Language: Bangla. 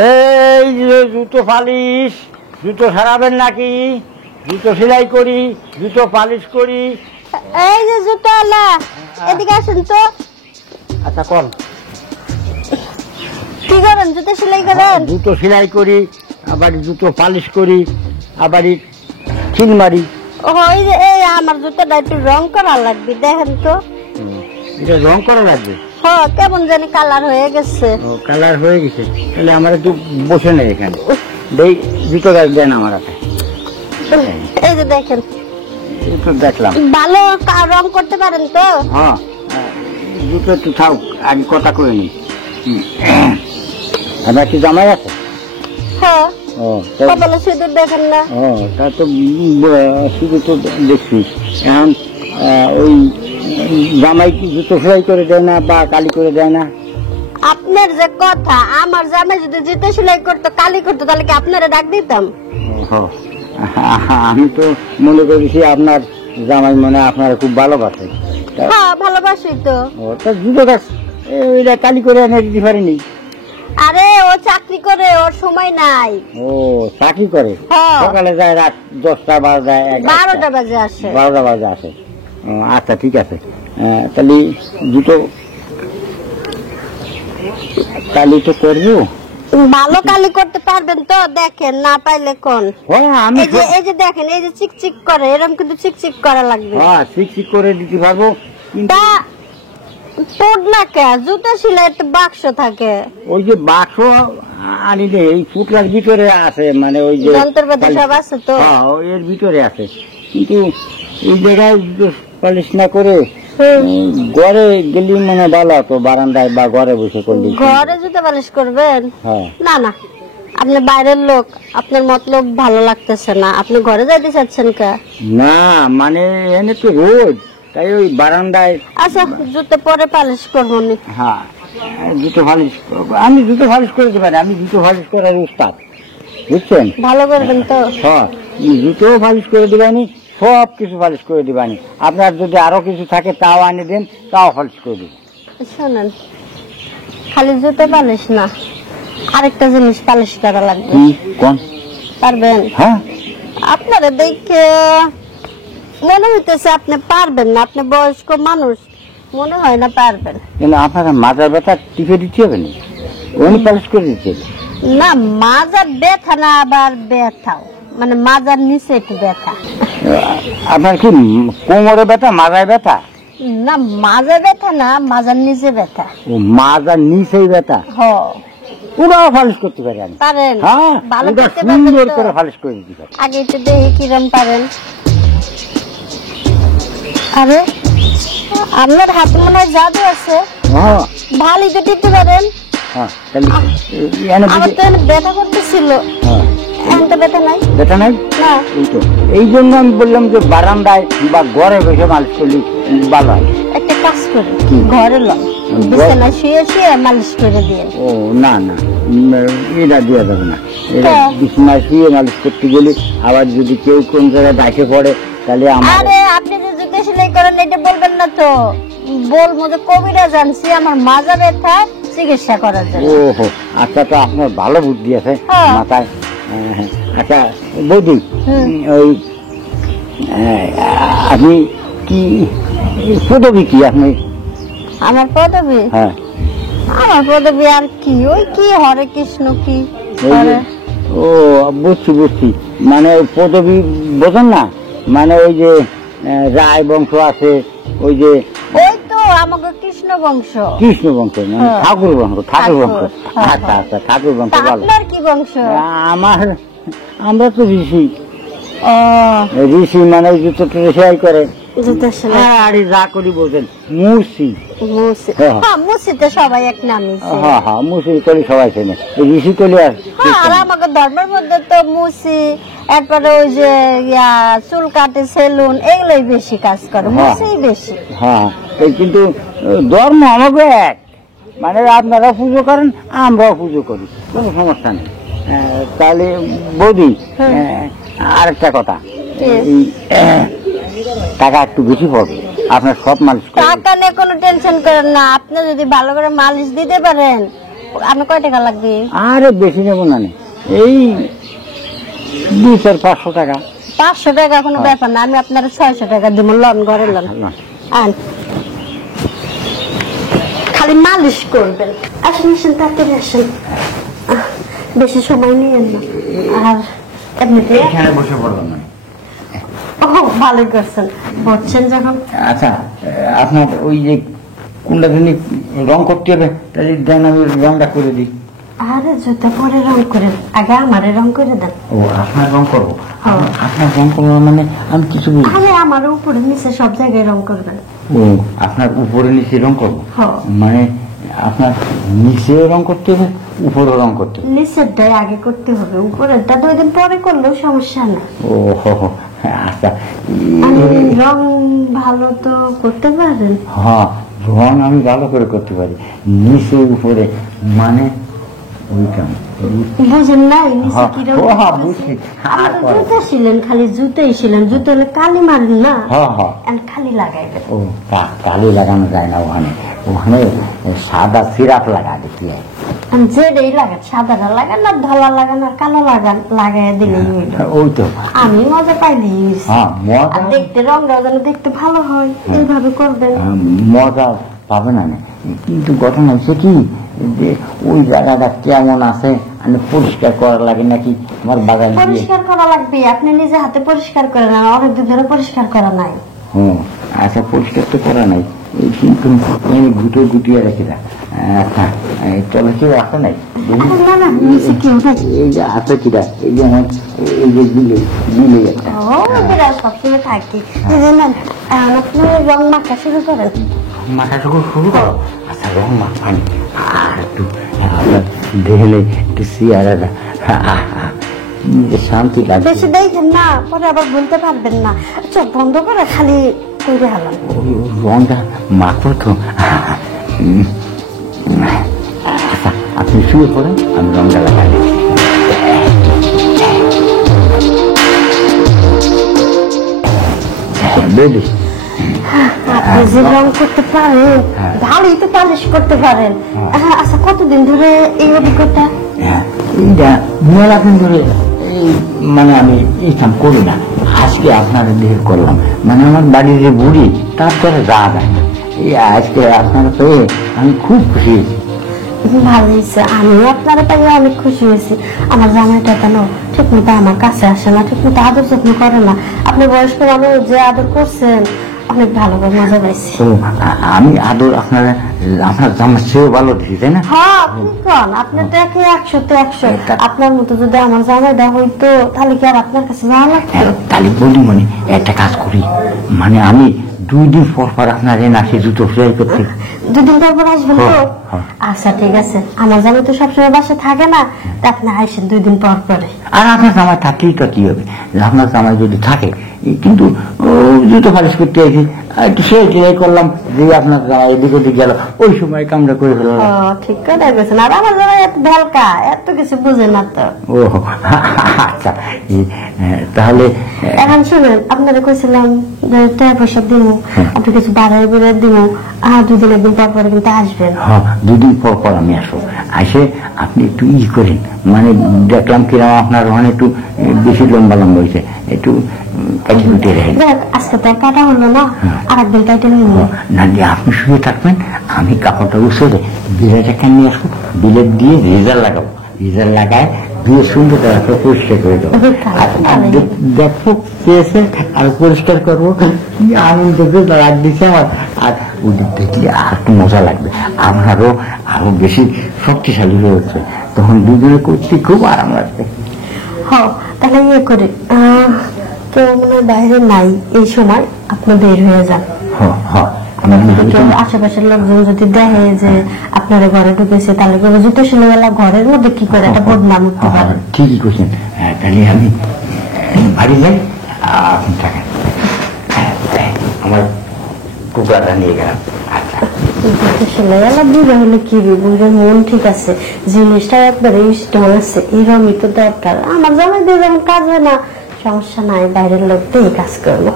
এই যে জুতো পালিশ, জুতো সারাবেন নাকি? জুতো সেলাই করি, জুতো পালিশ করি। এই যে জুতো আলা, এদিকে আসেন তো। আচ্ছা কোন কি করেন? জুতো সেলাই করেন? জুতো সেলাই করি, আবার জুতো পালিশ করি, আবার খিল মারি। ওই যে এই আমার জুতোটা একটু রং করা লাগবে, দেখেন তো। এটা রং করা লাগবে? হ্যাঁ, কেমন জানি কালার হয়ে গেছে। ও কালার হয়ে গেছে, তাহলে আমার একটু বসে নেই এখানে। জুতো দেন আমার হাতে। এই যে দেখেন, একটু দেখলাম। ভালো রং করতে পারেন তো? হ্যাঁ, জুতো একটু থাক, আগে কথা করে নি। আপনার কি জামাই আছে? হ্যাঁ। ও কপালে সিঁদুর দেখেন না? ও তা তো শুধু তো দেখছি। এখন ওই জামাই কি জুতো সেলাই করে দেয় না বা কালি করে দেয় না? আপনার যে কথা, আমার জামাই যদি জুতো সেলাই করতো, কালি করতো, তাহলে কি আপনারা ডাক দিতাম? আমি তো মনে করেছি আপনার জামাই মনে আপনারা খুব ভালোবাসে। হ্যাঁ, ভালোবাসি তো। ও তা জুতোটা ওইটা কালি করে এনে দিতে পারিনি? আরে ও চাকরি করে, ওর সময় নাই। ও চাকরি করে, সকালে যায় রাত 10টা বাজে, 12টা বাজে আসে। 12টা বাজে আসে। আচ্ছা ঠিক আছে, তাহলে জুতো কালি তো করবো। ভালো কালি করতে পারবেন তো? দেখেন, না পাইলে কোন। এই যে দেখেন, এই যে চিকচিক করে, এরকম কিন্তু চিকচিক করা লাগবে। হ্যাঁ, চিকচিক করে দিতে পারবো। জুতো সেলাই একটা বাক্স থাকে। ওই যে বাক্স আনিলে এই ফুটলার ভিতরে আছে, মানে ওই যে যন্ত্রপাতি সব আছে তো। হ্যাঁ, এর ভিতরে আছে, কিন্তু এই জায়গায় জুতো পালিশ না করে ঘরে গেলি মনে ভালো হতো, বারান্দায় বা ঘরে বসে করলি। ঘরে জুতো পালিশ করবেন? হ্যাঁ। না না, আপনি বাইরের লোক, আপনার মতলব ভালো লাগতেছে না। আপনি ঘরে যাইতে চাচ্ছেন কা? না মানে এনে তো রোদ, তাই ওই বারান্দায়। আচ্ছা, জুতো পরে পালিশ করবো নি। হ্যাঁ, জুতো পালিশ আমি জুতো পালিশ করে দিতে পারি, আমি জুতো পালিশ করার উস্তাদ, বুঝছেন? ভালো করবেন তো? হ্যাঁ, জুতো পালিশ করে দিবানি, সব কিছু পালিশ করে দিবানি। আপনার যদি আরো কিছু থাকে তাও আনি দেন, তাও পালিশ করে দিব। শোনেন, খালি জুতো পালিশ না, আরেকটা জিনিস পালিশ করা লাগবে। কোন? পারবেন? হ্যাঁ। আপনারা দেখে মনে হইতেছে আপনি পারবেন না, আপনি বয়স্ক মানুষ, মনে হয় না পারবেন। কিন্তু আপনারা মাজার ব্যথা টিপে দিতে হবে না, উনি পালিশ করে দিতে হবে। না, মাজার ব্যথা না, আবার ব্যথাও, মানে মাজার নিচে একটু ব্যথা। আপনার কি কোমরে ব্যথা, মাজায় ব্যথা? না, মাজার ব্যথা না, মাজার নিচে ব্যথা। ও মাজার নিচেই ব্যথা? হ্যাঁ। পুরাও পালিশ করতে পারি আমি। পারেন? হ্যাঁ, ভালো করতে সুন্দর করে পালিশ করে দিতে পারি। আগে একটু দেখি কিরম পারেন। আরে আপনার হাতে মনে হয় জাদু আছে। হ্যাঁ, ভালোই তো টিপতে পারেন। হ্যাঁ, তাহলে আমার তো ব্যথা করতেছিল, এখন তো ব্যথা নাই। ব্যথা নাই? না। এই জন্য আমি বললাম যে বারান্দায় বা ঘরে বসে মালিশ করলে ভালো হয়। একটা কাজ করে ঘরে বিছানা শুয়ে শুয়ে মালিশ করে দিয়ে। ও না না, এটা দেওয়া যাবে না। বিছানা শুয়ে মালিশ করতে গেলে আবার যদি কেউ কোন জায়গায় ডাকে পড়ে তাহলে আরে আপনি যে জুতো সেলাই করেন এটা বলবেন না তো। বলবো যে কবিরা জানছি আমার মাজা ব্যথা চিকিৎসা করার জন্য। ওহো, আচ্ছা, তো আপনার ভালো বুদ্ধি আছে মাথায়। আচ্ছা বৌদি, ওই আপনি কি পদবী কি আপনি? আমার পদবী? হ্যাঁ, আমার পদবী আর কি, ওই কি হরে কৃষ্ণ কি। ও বুঝছি, মানে পদবী বোঝেন না, মানে ওই যে রায় বংশ আছে, ওই যে ওই তো আমাকে কৃষ্ণ বংশ। কৃষ্ণ বংশ মানে ঠাকুর বংশ। আচ্ছা আচ্ছা, ঠাকুর বংশ ভালো। আপনার কি বংশ? আমরা তো ঋষি। ঋষি মানে জুতো সেলাই করে, আরে যা করি বলছেন মুসি। মুসি তো সবাই এক নামই। হ্যাঁ হ্যাঁ, মুসি করি সবাই চেনে, ঋষি করি। আর আমাকে ধর্মের মধ্যে তো মুসি, এরপরে ওই যে চুল কাটে সেলুন, এগুলোই বেশি কাজ করে, মুসি বেশি। হ্যাঁ, কিন্তু ধর্ম আমাকে এক, মানে আপনারা পুজো করেন আমরাও পুজো করি, কোনো সমস্যা নেই। তাহলে বৌদি আরেকটা কথা, টাকা একটু বেশি পড়বে, আপনার সব মালিশ। টাকা নিয়ে কোনো টেনশন করেন না, আপনি যদি ভালো করে মালিশ দিতে পারেন আপনার কয় টাকা লাগবে? আরে বেশি নেবো না, এই 200-500 টাকা। 500 টাকা কোনো ব্যাপার না, আমি আপনার 600 টাকা দিব, লন ঘরে লন। আন খালি মালিশ করবেন। আসেন আসেন, তাড়াতাড়ি আসেন, বেশি সময় নিয়েন না। আর এমনিতে এখানে বসে পড়লাম না। ও ভালোই করছেন, বলছেন যখন। আচ্ছা, আপনার ওই যে কোনটা জানি রং করতে হবে, তাহলে দেন, আমি রংটা করে দিই। আরে জুতা পরে রং করেন, আগে আমারে রং করে দেন। ও, আপনার রং করবো? আপনার রং করবো মানে আমি কিছু বুঝি। আরে আমার উপরে নিচে সব জায়গায় রং করবেন। ও, আপনার উপরে নিচে রং করবো? হ্যাঁ। মানে আপনার নিচেও রং করতে হবে, উপরেও রং করতে হবে? নিচেরটাই আগে করতে হবে, উপরেরটা 2 দিন পরে করলেও সমস্যা নেই। ও হো, আচ্ছা। রং ভালো তো করতে পারেন? হ্যাঁ, রং আমি ভালো করে করতে পারি, নিচে উপরে মানে ওইটা বুঝেন না নিচে কি রং? বুঝছি। জুতো ছিলেন, খালি জুতোই ছিলেন, জুতো হলে কালি মারেন না, হ্যাঁ, খালি লাগাইবেন। ও, কালি লাগানো যায় না ওখানে, ওখানে সাদা সিরাপ লাগা দেখি। যেটাই লাগান, সাদাটা লাগান না ধলা লাগান আর কালো লাগান, লাগাই দিলেই হইল। ওই তো আমি মজা পাইলি। মজা দেখতে রংটা যেন দেখতে ভালো হয়, এইভাবে করবেন। মজা পাবে না, কিন্তু ঘটনা হচ্ছে কি যে ওই জায়গাটা কেমন আছে আমি পরিষ্কার করা লাগে নাকি আমার বাগান দিয়ে? পরিষ্কার করা লাগবে, আপনি নিজে হাতে পরিষ্কার করে নেন, অনেকদিন ধরে পরিষ্কার করা নাই। আচ্ছা, পরিষ্কার তো করা নাই, কিন্তু গুটিয়ে রেখে দেয়। আচ্ছা, চলো কেউ আসে নাই? না না, নিচে কেউ নাই। এই যে আছে কিরা, এই যে আমার এই যে বিলে একটা। ও, এরা সবসময় থাকি। আপনি রং মাখা শুরু করেন। মাথা শুরু করো? আচ্ছা, রং মাখানি আর একটু আপনার দেখলে একটু চেয়ারাটা শান্তি লাগবে। বেশি দেখেন না, পরে আবার বলতে পারবেন না। চোখ বন্ধ করে খালি করে হালান। রংটা মাখো তো। আচ্ছা, আপনি শুয়ে পড়েন, আমি রংটা লাগাই। বেশ, আপনি যে রং করতে পারেন, ভালোই তো পালিশ করতে পারেন। আচ্ছা, কতদিন ধরে এই অভিজ্ঞতা? এইটা মেলাদিন ধরে, মানে আমি এই কাম করি না, আজকে আপনার দেখে করলাম। মানে আমার বাড়ির যে বুড়ি, তার দ্বারা যা যায় না, এই আজকে আপনার পেয়ে আমি খুব খুশি হয়েছি। ভালো হয়েছে, আমিও আপনারা পাইলে অনেক খুশি হয়েছি। আমার জামাইটা কেন ঠিক মতো আমার কাছে আসে না, ঠিক মতো আদর যত্ন করে না। আপনি বয়স্ক মানুষ, যে আদর করছেন অনেক ভালো করে মজা পাইছি। আমি আদর আপনার জামার চেয়েও ভালো দিচ্ছি, তাই না? হ্যাঁ, আপনি তো 100-তে 100। আপনার মতো যদি আমার জামাইটা হইতো, তাহলে কি আর আপনার কাছে ভালো লাগতো? তাহলে বলি, মানে একটা কাজ করি, মানে আমি 2 দিন পর পর আপনার আসি জুতো সেলাই করতে। 2 দিন পর আসবেন তো? আচ্ছা, ঠিক আছে। আমার জামাই তো সবসময় বাসা থাকে না, তা আপনি আসেন 2 দিন পর পরে। আর আপনার জামাই থাকলেই তো কি হবে, আপনার জামাই যদি থাকে, কিন্তু জুতো পালিশ করতে আসি, একটু সেলাই করলাম, যে আপনার জামাই এদিক ওদিক গেল, ওই সময় কামড়া করে ফেললাম। ঠিক কথা বলছেন। আর আমার জামাই এত ভেলকা, এত কিছু বুঝে না তো। ও আচ্ছা, তাহলে এখন শুনেন, আপনারা কইছিলাম যে টাকা পয়সা দিব, আপনি কিছু বাড়াই বেড়ে দিব। 2 দিন 1 দিন পর পরে কিন্তু আসবেন। হ্যাঁ, 2 দিন পর পর আমি আসবো। আসে আপনি একটু করেন, মানে দেখলাম কিরম আপনার ওখানে একটু বেশি লম্বা হয়েছে, একটু কাটি কুটে রেখে। আজকে তো কাটা হলো না, আর একদিন কাটে নিন না। আপনি শুয়ে থাকবেন, আমি কাপড়টা উঠে বিলেটটা নিয়ে আসবো, বিলেট দিয়ে রেজার লাগাবো, রেজার লাগায় দিয়ে সুন্দর পরিষ্কার করে দেবো। দেখো পেয়েছে আর পরিষ্কার করবো, কি আনন্দ রাত দিচ্ছে আমার। আর ওদের দেখলে আর একটু মজা লাগবে, আমারও আরো বেশি শক্তিশালী হয়ে উঠছে, তখন দুজনে করতে খুব আরাম লাগবে। তাহলে ইয়ে করে তো মানে বাইরে নাই এই সময়, আপনি বের হয়ে যান। আশেপাশের লোকজন যদি দেখে যে আপনারা ঘরে ঢুকেছে, তাহলে জুতো সিনেবেলা ঘরের মধ্যে কি করে একটা বদনাম উঠতে পারে। ঠিকই করছেন, তাহলে আমি বাড়ি যাই, আপনি থাকেন, আমার কুকুরটা নিয়ে গেলাম। বুড়ো হলে কি বুড়োর মন ঠিক আছে, জিনিসটা একবারে স্ট্রং আছে, এরকমই তো দরকার। আমার জামাই দিয়ে যেমন কাজ হয় না, সমস্যা নাই, বাইরের লোক দিয়ে কাজ করবো।